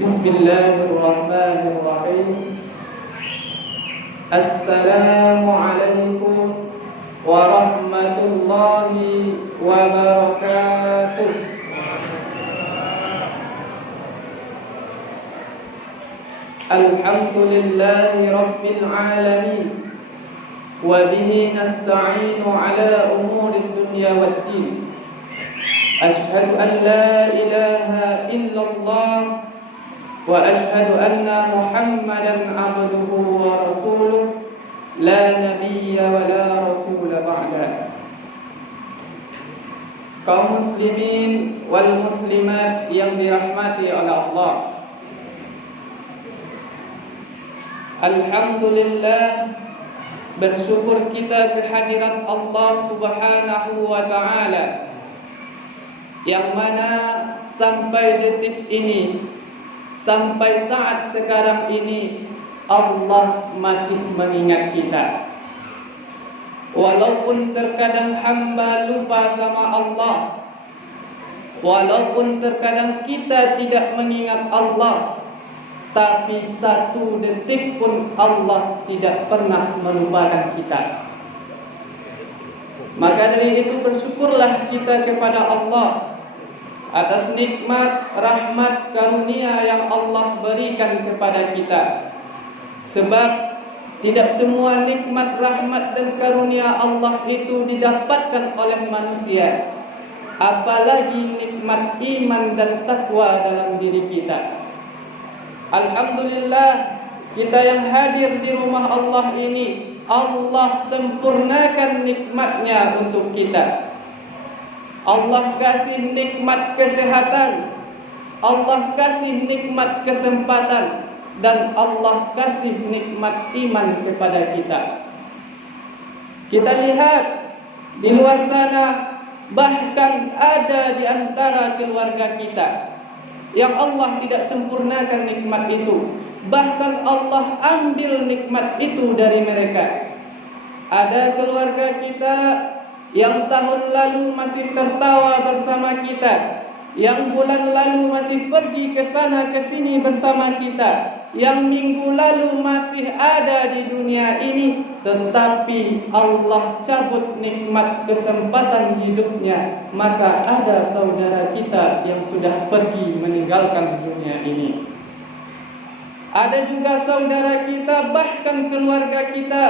Bismillahirrahmanirrahim. Assalamualaikum warahmatullahi wabarakatuh. Alhamdulillahi rabbil alamin. Wa bihi nasta'inu ala umuri dunya waddin. Ashhadu an la ilaha illallah wa ashhadu anna Muhammadan abduhu wa rasuluh la nabiyya wa la rasula ba'da. Kaum muslimin wal muslimat yang dirahmati oleh Allah, alhamdulillah, bersyukur kita kehadiran Allah Subhanahu wa ta'ala, yang mana sampai detik ini, sampai saat sekarang ini, Allah masih mengingat kita. Walaupun terkadang hamba lupa sama Allah, walaupun terkadang kita tidak mengingat Allah, tapi satu detik pun Allah tidak pernah melupakan kita. Maka dari itu bersyukurlah kita kepada Allah atas nikmat, rahmat, karunia yang Allah berikan kepada kita. Sebab tidak semua nikmat, rahmat dan karunia Allah itu didapatkan oleh manusia, apalagi nikmat iman dan takwa dalam diri kita. Alhamdulillah, kita yang hadir di rumah Allah ini, Allah sempurnakan nikmatnya untuk kita. Allah kasih nikmat kesehatan, Allah kasih nikmat kesempatan, dan Allah kasih nikmat iman kepada kita. Kita lihat di luar sana, bahkan ada di antara keluarga kita yang Allah tidak sempurnakan nikmat itu. Bahkan Allah ambil nikmat itu dari mereka. Ada keluarga kita yang tahun lalu masih tertawa bersama kita, yang bulan lalu masih pergi ke sana ke sini bersama kita, yang minggu lalu masih ada di dunia ini, tetapi Allah cabut nikmat kesempatan hidupnya, maka ada saudara kita yang sudah pergi meninggalkan dunia ini. Ada juga saudara kita, bahkan keluarga kita,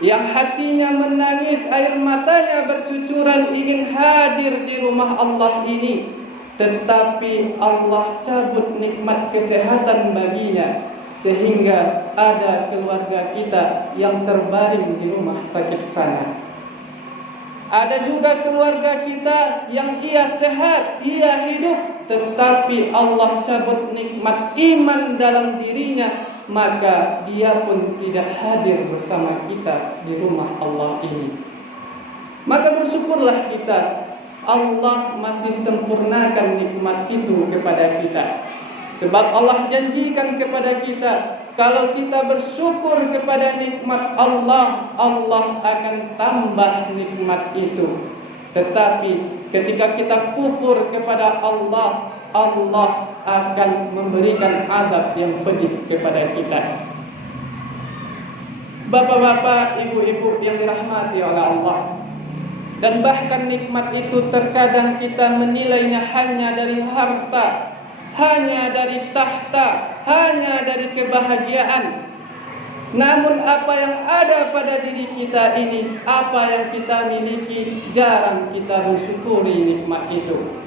yang hatinya menangis, air matanya bercucuran ingin hadir di rumah Allah ini, tetapi Allah cabut nikmat kesehatan baginya, sehingga ada keluarga kita yang terbaring di rumah sakit sana. Ada juga keluarga kita yang ia sehat, ia hidup, tetapi Allah cabut nikmat iman dalam dirinya, maka dia pun tidak hadir bersama kita di rumah Allah ini. Maka bersyukurlah kita, Allah masih sempurnakan nikmat itu kepada kita. Sebab Allah janjikan kepada kita, kalau kita bersyukur kepada nikmat Allah, Allah akan tambah nikmat itu. Tetapi ketika kita kufur kepada Allah, Allah akan memberikan azab yang pedih kepada kita. Bapak-bapak, ibu-ibu yang dirahmati oleh Allah, dan bahkan nikmat itu terkadang kita menilainya hanya dari harta, hanya dari tahta, hanya dari kebahagiaan. Namun apa yang ada pada diri kita ini, apa yang kita miliki, jarang kita bersyukuri nikmat itu.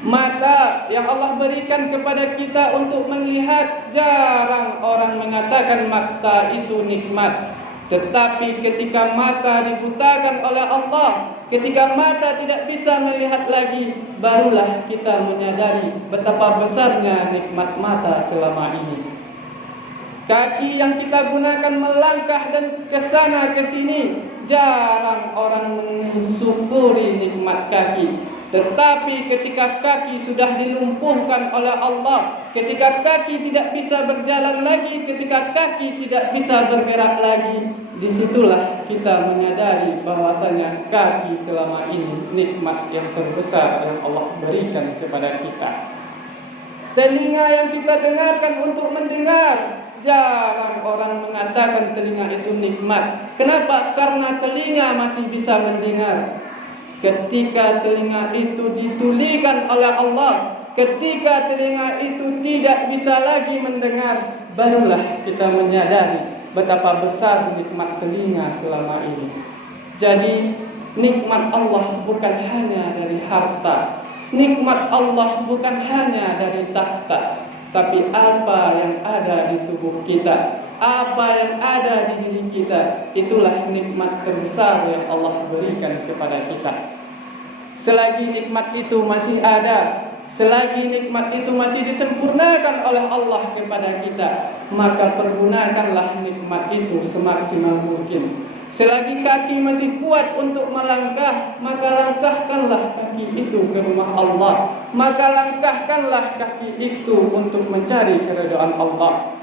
Mata yang Allah berikan kepada kita untuk melihat, jarang orang mengatakan mata itu nikmat. Tetapi ketika mata dibutakan oleh Allah, ketika mata tidak bisa melihat lagi, barulah kita menyadari betapa besarnya nikmat mata selama ini. Kaki yang kita gunakan melangkah dan kesana kesini, jarang orang mensyukuri nikmat kaki. Tetapi ketika kaki sudah dilumpuhkan oleh Allah, ketika kaki tidak bisa berjalan lagi, ketika kaki tidak bisa bergerak lagi, disitulah kita menyadari bahwasanya kaki selama ini nikmat yang terbesar yang Allah berikan kepada kita. Telinga yang kita dengarkan untuk mendengar. Jarang orang mengatakan telinga itu nikmat. Kenapa? Karena telinga masih bisa mendengar. Ketika telinga itu ditulikan oleh Allah, ketika telinga itu tidak bisa lagi mendengar, barulah kita menyadari betapa besar nikmat telinga selama ini. Jadi nikmat Allah bukan hanya dari harta, nikmat Allah bukan hanya dari tahta, tapi apa yang ada di tubuh kita, apa yang ada di diri kita, itulah nikmat terbesar yang Allah berikan kepada kita. Selagi nikmat itu masih ada, selagi nikmat itu masih disempurnakan oleh Allah kepada kita, maka pergunakanlah nikmat itu semaksimal mungkin. Selagi kaki masih kuat untuk melangkah, maka langkahkanlah kaki itu ke rumah Allah. Maka langkahkanlah kaki itu untuk mencari keridhaan Allah.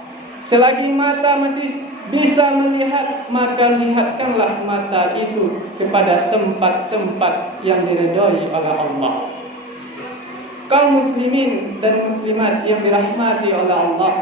Selagi mata masih bisa melihat, maka lihatkanlah mata itu kepada tempat-tempat yang diridhai oleh Allah. Kaum muslimin dan muslimat yang dirahmati oleh Allah,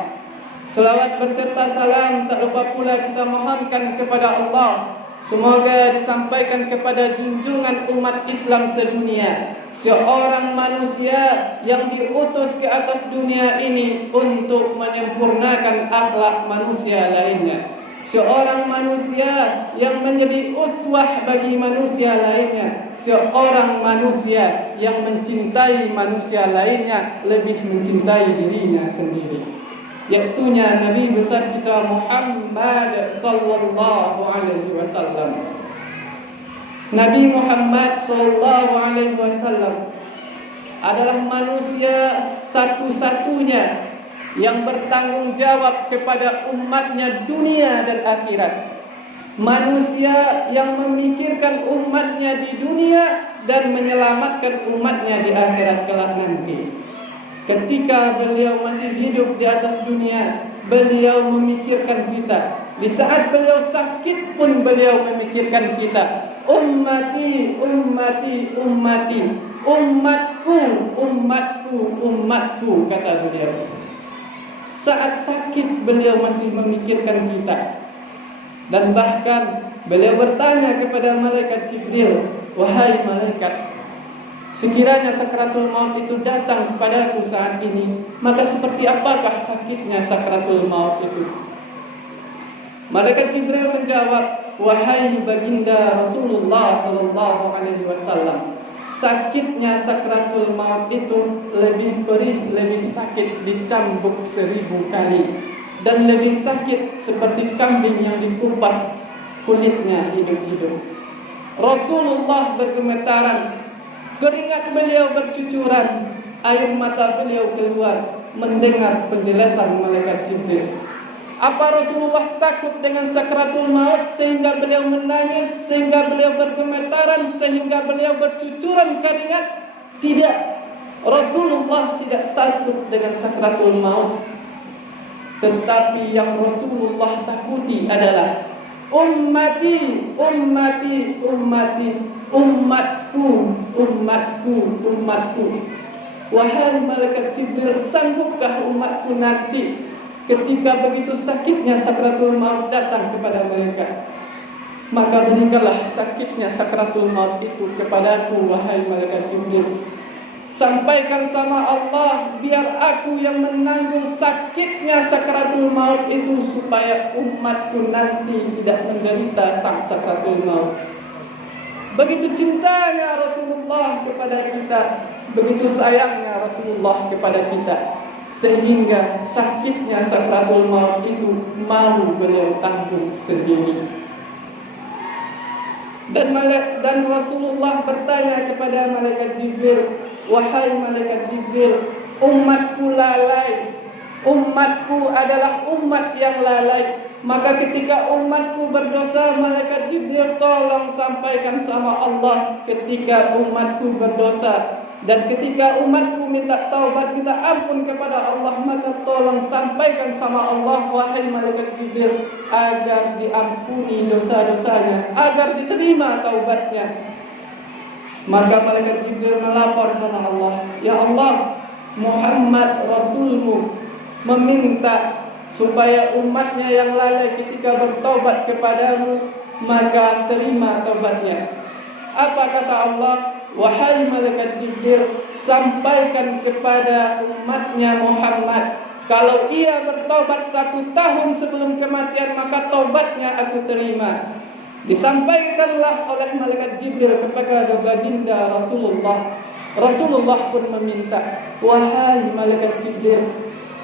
selawat berserta salam tak lupa pula kita mohonkan kepada Allah, semoga disampaikan kepada junjungan umat Islam sedunia, seorang manusia yang diutus ke atas dunia ini untuk menyempurnakan akhlak manusia lainnya, seorang manusia yang menjadi uswah bagi manusia lainnya, seorang manusia yang mencintai manusia lainnya lebih mencintai dirinya sendiri, yaitunya Nabi besar kita Muhammad sallallahu alaihi wasallam. Nabi Muhammad sallallahu alaihi wasallam adalah manusia satu-satunya yang bertanggung jawab kepada umatnya dunia dan akhirat. Manusia yang memikirkan umatnya di dunia dan menyelamatkan umatnya di akhirat kelak nanti. Ketika beliau masih hidup di atas dunia, beliau memikirkan kita. Di saat beliau sakit pun beliau memikirkan kita. Ummati, ummati, ummati. Umatku, umatku, umatku, kata beliau. Saat sakit beliau masih memikirkan kita. Dan bahkan beliau bertanya kepada malaikat Jibril, wahai malaikat, sekiranya sakratul maut itu datang kepadaku saat ini, maka seperti apakah sakitnya sakratul maut itu? Malaikat Jibril menjawab, wahai baginda Rasulullah sallallahu alaihi wasallam, sakitnya sakratul maut itu lebih perih, lebih sakit dicambuk 1000 kali, dan lebih sakit seperti kambing yang dikupas kulitnya hidup-hidup. Rasulullah bergemetaran, keringat beliau bercucuran, air mata beliau keluar mendengar penjelasan malaikat Jibril. Apa Rasulullah takut dengan sakratul maut sehingga beliau menangis, sehingga beliau bergemetaran, sehingga beliau bercucuran keringat? Tidak. Rasulullah tidak takut dengan sakratul maut. Tetapi yang Rasulullah takuti adalah ummati, ummati, ummati, umatku, umatku, umatku. Wahai malaikat Jibril, sanggupkah umatku nanti ketika begitu sakitnya sakratul maut datang kepada mereka? Maka berikanlah sakitnya sakratul maut itu kepadaku, wahai malaikat Jibril. Sampaikan sama Allah, biar aku yang menanggung sakitnya sakratul maut itu, supaya umatku nanti tidak menderita sang sakratul maut. Begitu cintanya Rasulullah kepada kita, begitu sayangnya Rasulullah kepada kita, sehingga sakitnya sakratul maut itu mau beliau tanggung sendiri. Dan Rasulullah bertanya kepada malaikat Jibril, wahai malaikat Jibril, umatku lalai, umatku adalah umat yang lalai. Maka ketika umatku berdosa, malaikat Jibril tolong sampaikan sama Allah ketika umatku berdosa. Dan ketika umatku minta taubat, minta ampun kepada Allah, maka tolong sampaikan sama Allah, wahai malaikat Jibril, agar diampuni dosa-dosanya, agar diterima taubatnya. Maka malaikat Jibril melapor sama Allah, ya Allah, Muhammad Rasulmu meminta supaya umatnya yang lalai ketika bertaubat kepadamu, maka terima taubatnya. Apa kata Allah? Wahai malaikat Jibril, sampaikan kepada umatnya Muhammad, kalau ia bertaubat 1 tahun sebelum kematian, maka taubatnya aku terima. Disampaikanlah oleh malaikat Jibril kepada baginda Rasulullah. Rasulullah pun meminta, wahai malaikat Jibril,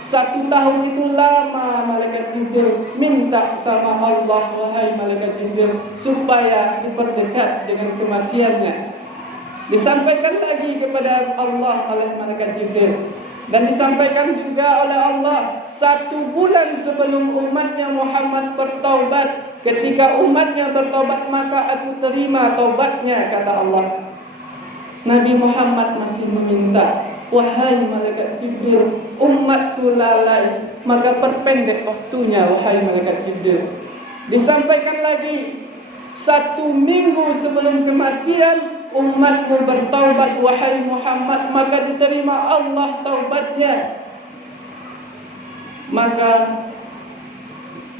1 tahun itu lama. Malaikat Jibril minta sama Allah, wahai malaikat Jibril, supaya diperdekat dengan kematiannya. Disampaikan lagi kepada Allah oleh malaikat Jibril, dan disampaikan juga oleh Allah 1 bulan sebelum umatnya Muhammad bertaubat. Ketika umatnya bertaubat, maka aku terima taubatnya, kata Allah. Nabi Muhammad masih meminta, wahai malaikat Jibril, umatku lalai, maka perpendek waktunya, wahai malaikat Jibril. Disampaikan lagi 1 minggu sebelum kematian, umatmu bertaubat, wahai Muhammad, maka diterima Allah taubatnya. Maka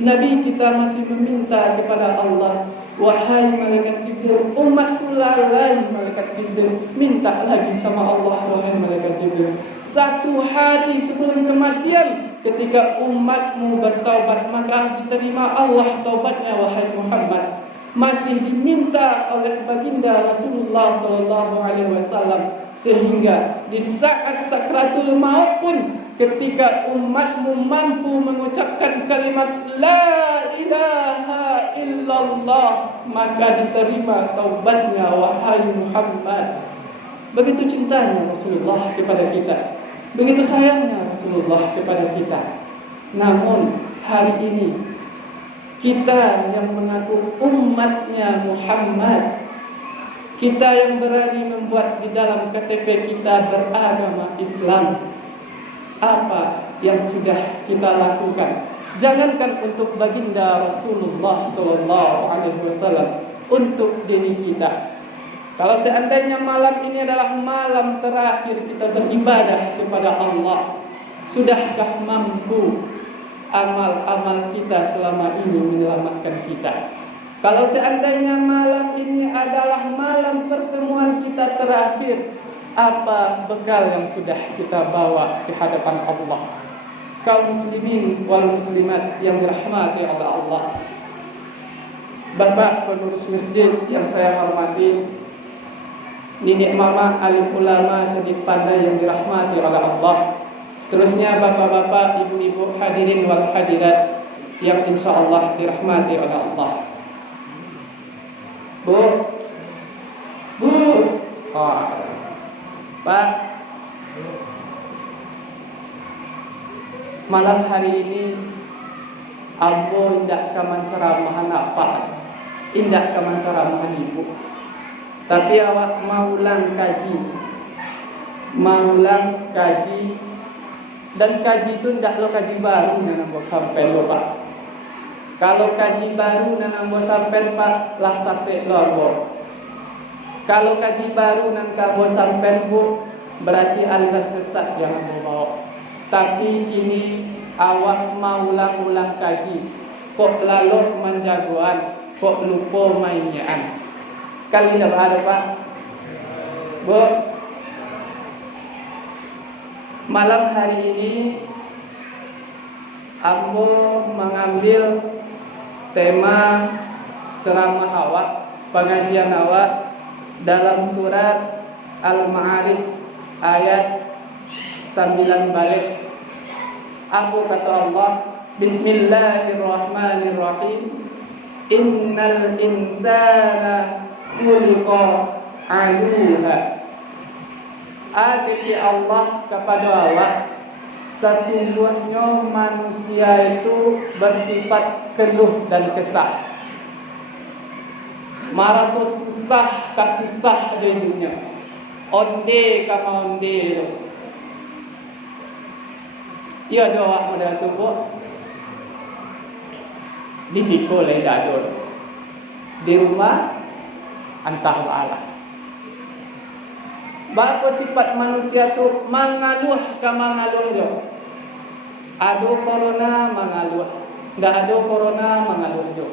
Nabi kita masih meminta kepada Allah, wahai malaikat Jibril, umatku lalai, malaikat Jibril. Minta lagi sama Allah, wahai malaikat Jibril, 1 hari sebelum kematian, ketika umatmu bertaubat, maka diterima Allah taubatnya, wahai Muhammad. Masih diminta oleh baginda Rasulullah SAW, sehingga di saat sakratul maut pun, ketika umatmu mampu mengucapkan kalimat La ilaha illallah, maka diterima taubatnya, wahai Muhammad. Begitu cintanya Rasulullah kepada kita, begitu sayangnya Rasulullah kepada kita. Namun hari ini kita yang mengaku umatnya Muhammad, kita yang berani membuat di dalam KTP kita beragama Islam, apa yang sudah kita lakukan? Jangankan untuk baginda Rasulullah SAW, untuk diri kita. Kalau seandainya malam ini adalah malam terakhir kita beribadah kepada Allah, sudahkah mampu amal-amal kita selama ini menyelamatkan kita? Kalau seandainya malam ini adalah malam pertemuan kita terakhir, apa bekal yang sudah kita bawa di hadapan Allah? Kaum muslimin wal muslimat yang dirahmati oleh Allah, Bapak pengurus masjid yang saya hormati, Nenek mama alim ulama cerdik pandai yang dirahmati oleh Allah, seterusnya bapak-bapak, ibu-ibu, hadirin wal hadirat yang insyaallah dirahmati oleh Allah. Bu, Pak, malam hari ini ambo indak kaman ceramahan apa, indak kaman ceramahan ibu, tapi awak mau ulang kaji, dan kaji itu ndak lo kaji baru nanam buat sampai lo Pak. Kalau kaji baru nanam buat sampai Pak lah sasek lor. Kalau kaji baru nan kabo sampai bu, berarti aliran sesat yang bawa. Tapi kini awak mau ulang kaji, kok lalu menjagoan, kok lupa mainan. Kali dah ada Pak. Bu, malam hari ini ambo mengambil tema ceramah awak, pengajian awak dalam surat Al-Ma'arij ayat 9 balik. Apa kata Allah? Bismillahirrahmanirrahim. Innal insana khuliqa aluha. Kata Allah kepada awak, sesungguhnya manusia itu bersifat keluh dan kesah. Marah susah kasusah di dunia. Onde kama onde. Ya doa modal tu bu. Di sekolah dador. Di rumah antah Allah. Bapa sifat manusia tu mengaluh ke mengaluh jo. Ado corona mengaluh, ndak ado corona mengaluh jo.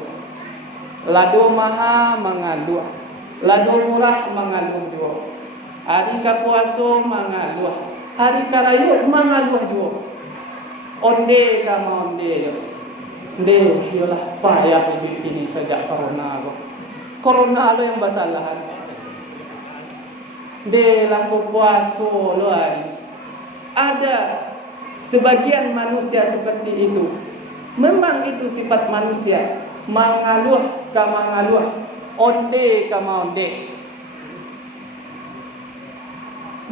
Lado maha mengaluh, lado murah mengaluh jo. Hari kapuaso mengaluh, hari karayut mengaluh jo. Onde kama onde jo. Onde yolah payah hidup ini sejak corona go. Corona lo yang basalahan. De lah ko puaso lo hari. Ada sebagian manusia seperti itu. Memang itu sifat manusia. Mengaluh ka mengaluh, onde ka onde.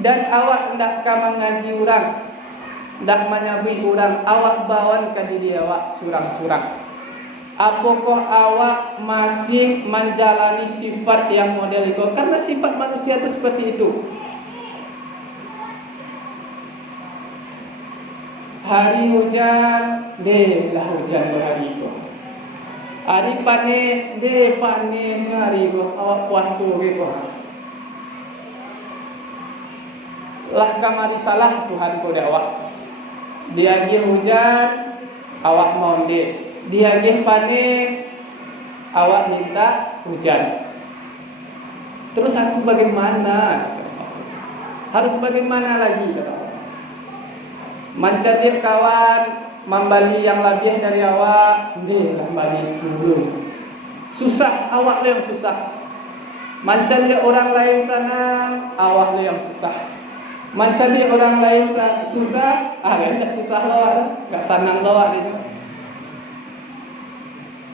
Dan awak hendak ka mengaji orang, hendak menyabui orang, awak bawan ke diri awak surang-surang. Apakah awak masih menjalani sifat yang model itu? Karena sifat manusia itu seperti itu. Hari hujan, deh lah hujan hari itu. Hari panen, deh panen hari itu. Awak puasa gitu. Lah kamari salah Tuhan kode awak. Dia hujan, awak mau deh. Dia panen, awak minta hujan. Terus aku bagaimana? Harus bagaimana lagi? Mencari kawan, membeli yang lebih dari awak, deh membeli turun. Susah, awak yang susah. Mencari orang lain sana, awak yang susah. Mencari orang lain susah, enggak susah lawak, enggak senang lawak itu.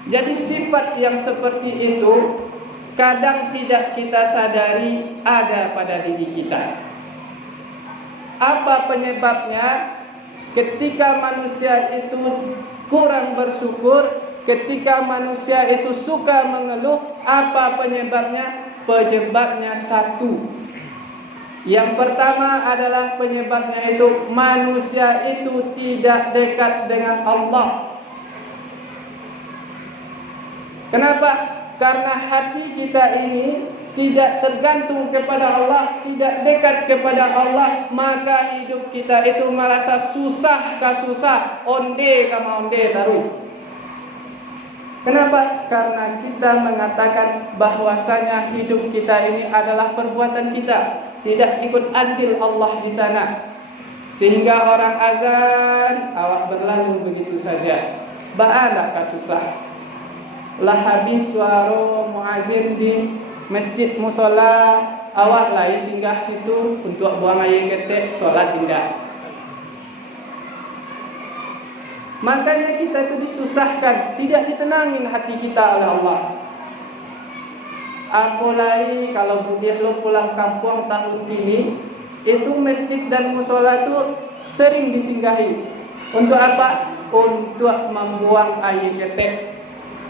Jadi sifat yang seperti itu kadang tidak kita sadari ada pada diri kita. Apa penyebabnya? Ketika manusia itu kurang bersyukur, ketika manusia itu suka mengeluh, apa penyebabnya? Penyebabnya satu. Yang pertama adalah penyebabnya itu manusia itu tidak dekat dengan Allah. Kenapa? Karena hati kita ini tidak tergantung kepada Allah, tidak dekat kepada Allah, maka hidup kita itu merasa susah kasusah, onde kama onde taruh. Kenapa? Karena kita mengatakan bahwasanya hidup kita ini adalah perbuatan kita, tidak ikut andil Allah di sana. Sehingga orang azan, awak berlalu begitu saja. Ba'adak kasusah. Lah habis suara muazin di masjid musola, awak lai singgah situ untuk buang air ketek, solat tidak. Makanya kita itu disusahkan, tidak ditenangin hati kita oleh Allah. Apalagi kalau budiah lo pulang kampung tahun ini, itu masjid dan musola itu sering disinggahi. Untuk apa? Untuk membuang air ketek,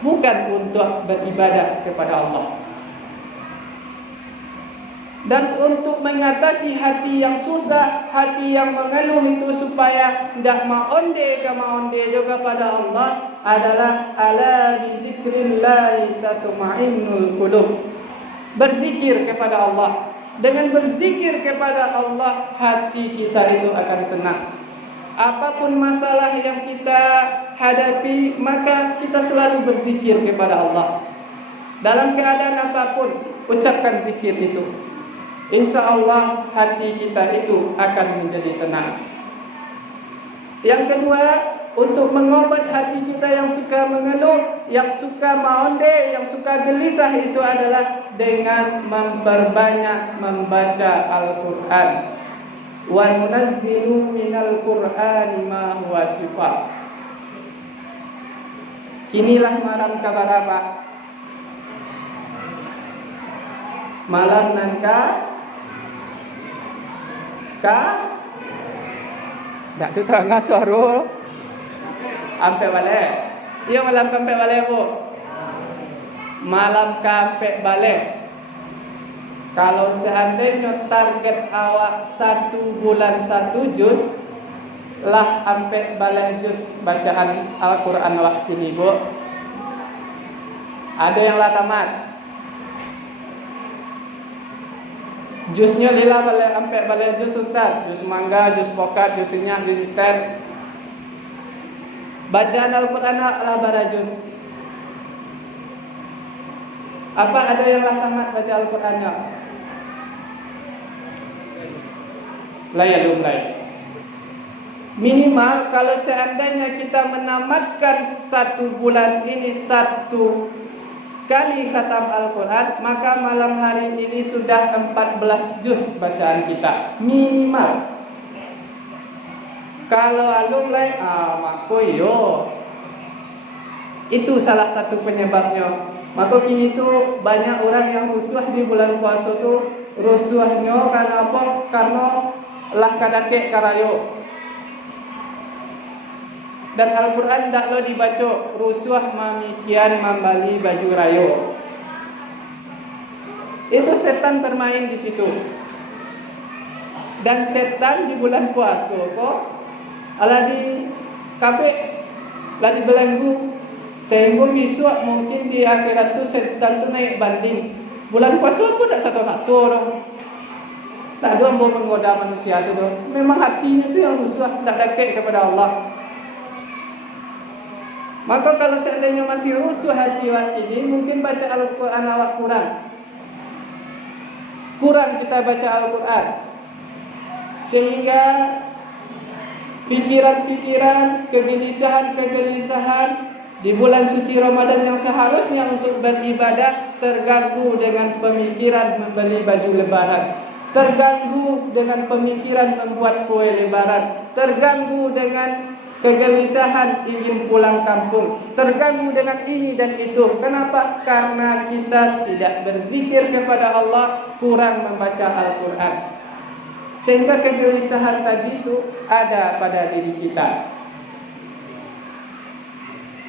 bukan untuk beribadah kepada Allah. Dan untuk mengatasi hati yang susah, hati yang mengeluh itu supaya tidak maonde juga pada Allah adalah ala bi zikrillah tatma'innul qulub. Berzikir kepada Allah. Dengan berzikir kepada Allah, hati kita itu akan tenang. Apapun masalah yang kita hadapi, maka kita selalu berzikir kepada Allah. Dalam keadaan apapun, ucapkan zikir itu. Insya Allah hati kita itu akan menjadi tenang. Yang kedua, untuk mengobat hati kita yang suka mengeluh, yang suka maonde, yang suka gelisah itu adalah dengan memperbanyak membaca Al-Quran. Wa nunazzilu minal Qur'ani ma huwa shifaa. Inilah malam kabar apa? Malam nanka dak tu tengah suara ampe balik. Iya malam kampe balik bu. Malam kampe balik. Kalau seandainya target awak 1 bulan 1 juz, lah ampe balik juz bacaan Al-Quran awak kini bu. Ada yang lah tamat. Jusnya lila balik ampe balik jus ustaz, jus mangga, jus pokat, jus sinyak, jus istet. Bacaan Al-Quran ala barajus. Apa ada yang lah tamat baca Al-Qurannya? Layalum lay. Minimal kalau seandainya kita menamatkan 1 bulan ini 1 kali khatam Al-Quran, maka malam hari ini sudah 14 juz bacaan kita minimal. Kalau alumni makoyo, itu salah satu penyebabnya. Maka kini tu banyak orang yang rusuh di bulan puasa tu. Rusuhnya karena apa? Karena lah kadake karayo. Dan Al-Quran tak lo dibaca, rusuh mamikian membali baju rayo. Itu setan bermain di situ. Dan setan di bulan puasa kok ala di kabeh lah dibelenggu, sehingga besok mungkin di akhirat tu setan tu naik banding. Bulan puasa pun tak satu-satu dong. Tak ada mau menggoda manusia tu dong. Memang hatinya tu yang rusuh, tak dekat kepada Allah. Maka kalau seandainya masih rusuh hati awak ini, mungkin baca Al-Quran awak kurang kita baca Al-Quran, sehingga fikiran-fikiran, kegelisahan di bulan suci Ramadan yang seharusnya untuk beribadah terganggu dengan pemikiran membeli baju lebaran, terganggu dengan pemikiran membuat kue lebaran, terganggu dengan kegelisahan ingin pulang kampung, terganggu dengan ini dan itu. Kenapa? Karena kita tidak berzikir kepada Allah, kurang membaca Al-Quran, sehingga kegelisahan tadi itu ada pada diri kita.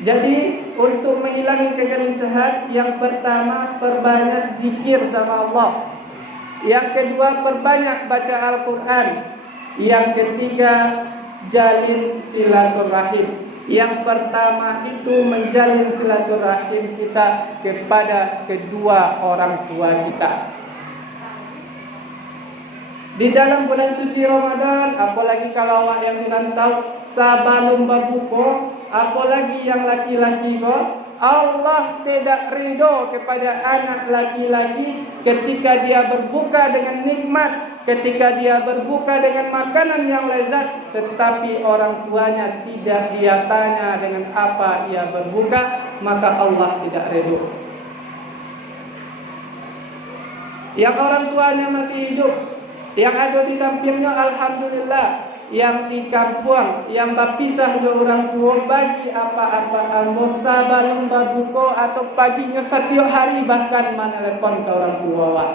Jadi untuk menghilangi kegelisahan, yang pertama perbanyak zikir sama Allah, yang kedua perbanyak baca Al-Quran, yang ketiga jalin silaturahim. Yang pertama itu menjalin silaturahim kita kepada kedua orang tua kita. Di dalam bulan suci Ramadan, apalagi kalau awak yang dirantau sebelum berbuka, apalagi yang laki-laki kok, Allah tidak ridho kepada anak laki-laki ketika dia berbuka dengan nikmat, ketika dia berbuka dengan makanan yang lezat, tetapi orang tuanya tidak dia tanya dengan apa ia berbuka, maka Allah tidak ridho. Yang orang tuanya masih hidup, yang ada di sampingnya alhamdulillah, yang di kampung, yang berpisah dengan orang tua, bagi apa-apa ambo sebelum berbuka atau paginya setiap hari bahkan menelepon ke orang tua awak.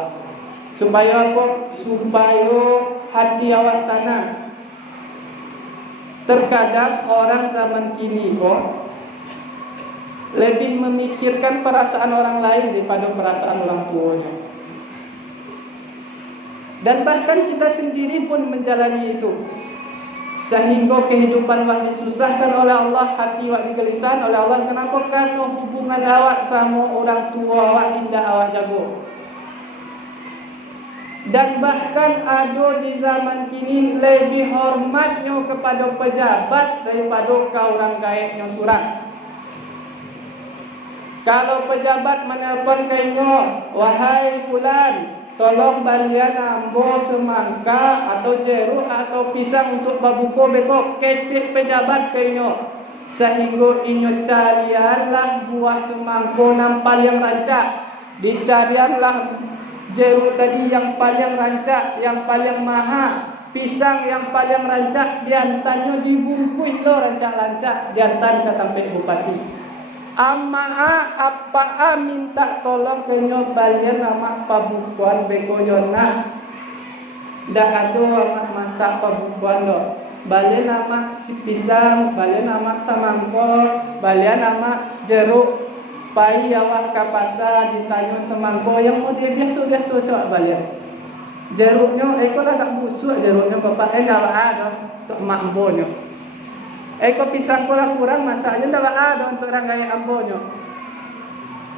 Supaya apa? Supaya hati awak tenang. Terkadang orang zaman kini kok lebih memikirkan perasaan orang lain daripada perasaan orang tuanya. Dan bahkan kita sendiri pun menjalani itu. Sehingga kehidupan awak disusahkan oleh Allah, hati awak digelisahan oleh Allah. Kenapa? Karena hubungan awak sama orang tua awak indah awak jago. Dan bahkan ada di zaman kini lebih hormatnya kepada pejabat daripada ke orang gaibnya surat. Kalau pejabat menelpon kayaknya, wahai fulan, tolong balian ambo semangka atau jeruk atau pisang untuk berbuka besok, kecek pejabat kayaknya. Sehingga inyo carianlah buah semangka nampal yang rancak, dicarianlah jeruk tadi yang paling rancak, yang paling mahal, pisang yang paling rancak, diantaranya dibungkus lo rancak-rancak, diantar ke tempat bupati. Amma apa minta tolong kenyo balian nama pabukuan bekoyona. Dah ada amat masak pabukuan do. Balian nama si pisang, balian nama samangko, balian nama jeruk. Pai awak ke pasar ditanya semangko yang mau dia biasa-biasa awak balian. Jeruknya kau lah tak busuk jeruknya bapak enggak ada untuk mak mbonyo. Kau pisang pula kurang masaknya dah ada untuk orang gaya ambonyo.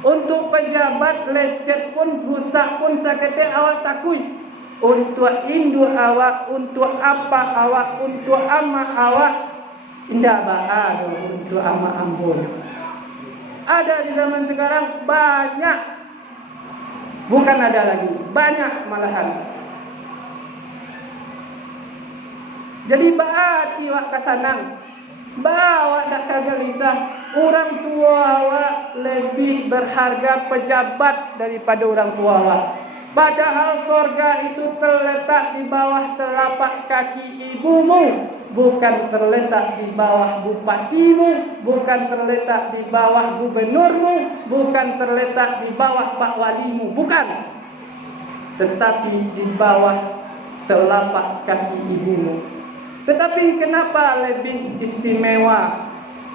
Untuk pejabat lecet pun rusak pun sakitnya awak takui. untuk induk awak, untuk apa awak, untuk ama awak, indah ada untuk ama ambon. Ada di zaman sekarang banyak, bukan ada lagi, banyak malahan. Jadi hati awak kasanang, awak tak kagelisah. Orang tua awak lebih berharga pejabat daripada orang tua awak. Padahal sorga itu terletak di bawah telapak kaki ibumu, bukan terletak di bawah bupatimu, bukan terletak di bawah gubernurmu, bukan terletak di bawah pak walimu, bukan. Tetapi di bawah telapak kaki ibumu. Tetapi kenapa lebih istimewa?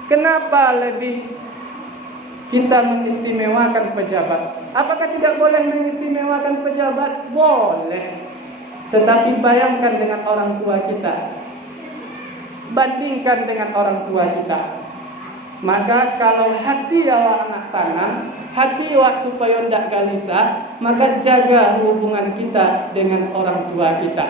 Kenapa lebih kita mengistimewakan pejabat? Apakah tidak boleh mengistimewakan pejabat? Boleh. Tetapi bayangkan dengan orang tua kita. Bandingkan dengan orang tua kita. Maka kalau hati awak nak tanam, hati awak supaya tidak gelisah, maka jaga hubungan kita dengan orang tua kita.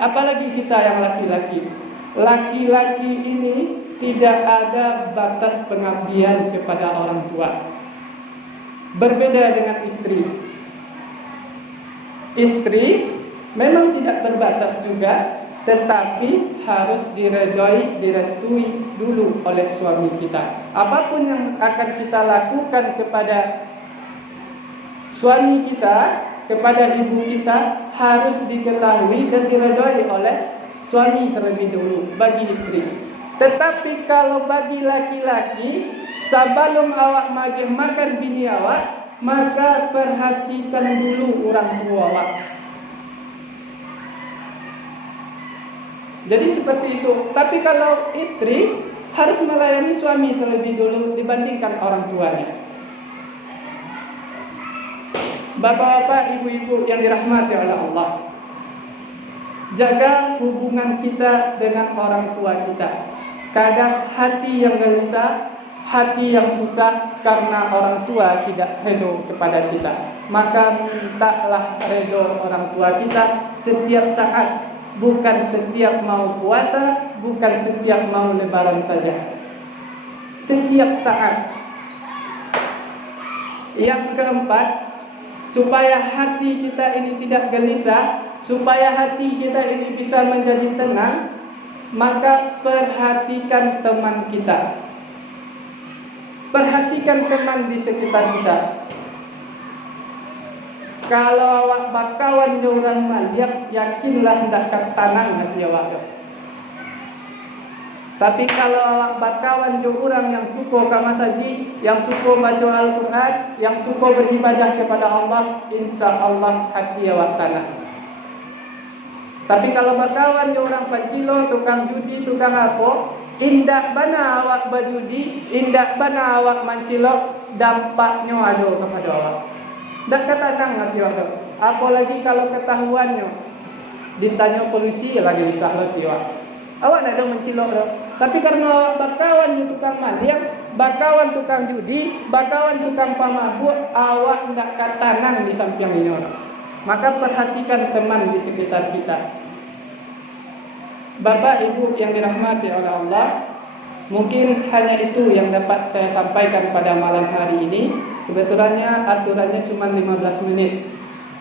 Apalagi kita yang laki-laki. Laki-laki ini tidak ada batas pengabdian kepada orang tua. Berbeda dengan istri. Istri memang tidak berbatas juga, tetapi harus diredoi, direstui dulu oleh suami kita. Apapun yang akan kita lakukan kepada suami kita, kepada ibu kita, harus diketahui dan diredoi oleh suami terlebih dulu bagi istri. Tetapi kalau bagi laki-laki, sebelum awak makan bini awak, maka perhatikan dulu orang tua awak. Jadi seperti itu. Tapi kalau istri harus melayani suami terlebih dulu dibandingkan orang tuanya. Bapak-bapak, ibu-ibu yang dirahmati oleh Allah, jaga hubungan kita dengan orang tua kita. Kadang hati yang gelisah, hati yang susah karena orang tua tidak redha kepada kita. Maka mintalah redha orang tua kita setiap saat, bukan setiap mau puasa, bukan setiap mau lebaran saja. Setiap saat. Yang keempat, supaya hati kita ini tidak gelisah, supaya hati kita ini bisa menjadi tenang, maka perhatikan teman kita. Perhatikan teman di sekitar kita. Kalau awak bakawan ke orang maliak, yakinlah hendak tenang hati awak. Tapi kalau awak bakawan ke orang yang suka ke masjid, yang suka baca Al-Quran, yang suka beribadah kepada Allah, insya Allah hati awak tenang. Tapi kalau bakawan ke orang pancilo, tukang judi, tukang apa, indak bana awak berjudi, indak bana awak mancilo, dampaknya ada kepada awak. Tak ketenang hati awak. Apalagi kalau ketahuannya, ditanya polisi lagi risah hati awak. Awak tak ada mencilok dah. Tapi karena awak bakawan di tukang maliak, bakawan tukang judi, bakawan tukang pamabuk, awak tak ketenang di sampingnya. Maka perhatikan teman di sekitar kita. Bapak ibu yang dirahmati oleh Allah, mungkin hanya itu yang dapat saya sampaikan pada malam hari ini. Sebetulnya aturannya cuma 15 menit,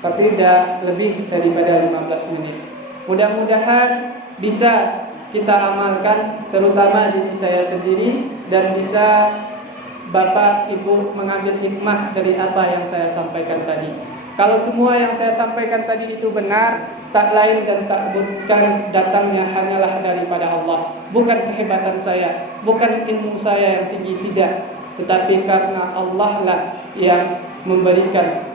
tapi sudah lebih daripada 15 menit. Mudah-mudahan bisa kita amalkan, terutama diri saya sendiri, dan bisa Bapak Ibu mengambil hikmah dari apa yang saya sampaikan tadi. Kalau semua yang saya sampaikan tadi itu benar, tak lain dan tak bukan datangnya hanyalah daripada Allah. Bukan kehebatan saya, bukan ilmu saya yang tinggi, tidak. Tetapi karena Allah lah yang memberikan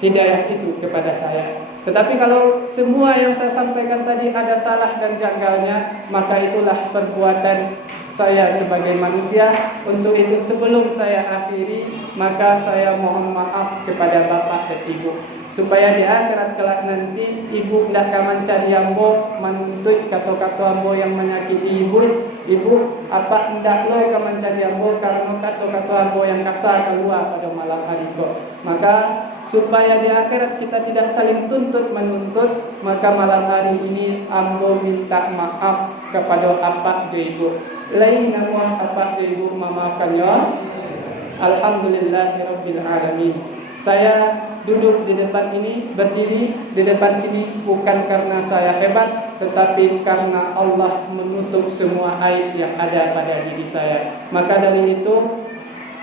hidayah itu kepada saya. Tetapi kalau semua yang saya sampaikan tadi ada salah dan janggalnya, maka itulah perbuatan saya sebagai manusia. Untuk itu sebelum saya akhiri, maka saya mohon maaf kepada Bapak dan Ibu, supaya di akhirat kelak nanti Ibu tidak akan mencari ambo, menuntut kata-kata ambo yang menyakiti Ibu apa hendak lo akan mencari ambo karena kata-kata ambo yang kasar keluar pada malam hari itu. Maka supaya di akhirat kita tidak saling tuntut menuntut. Maka malam hari ini ambo minta maaf kepada apa jo ibu. Lain nama apa jo ibu memaafkan ya. Alhamdulillahirabbil alamin. Saya duduk di depan ini, berdiri di depan sini bukan karena saya hebat, tetapi karena Allah menutup semua aib yang ada pada diri saya. Maka dari itu,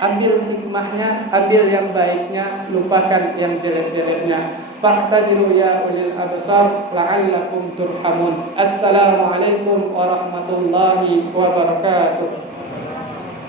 ambil hikmahnya, ambil yang baiknya, lupakan yang jelek-jeleknya. Fa'tabiru ya ulil absar la'allakum turhamun. Assalamualaikum warahmatullahi wabarakatuh.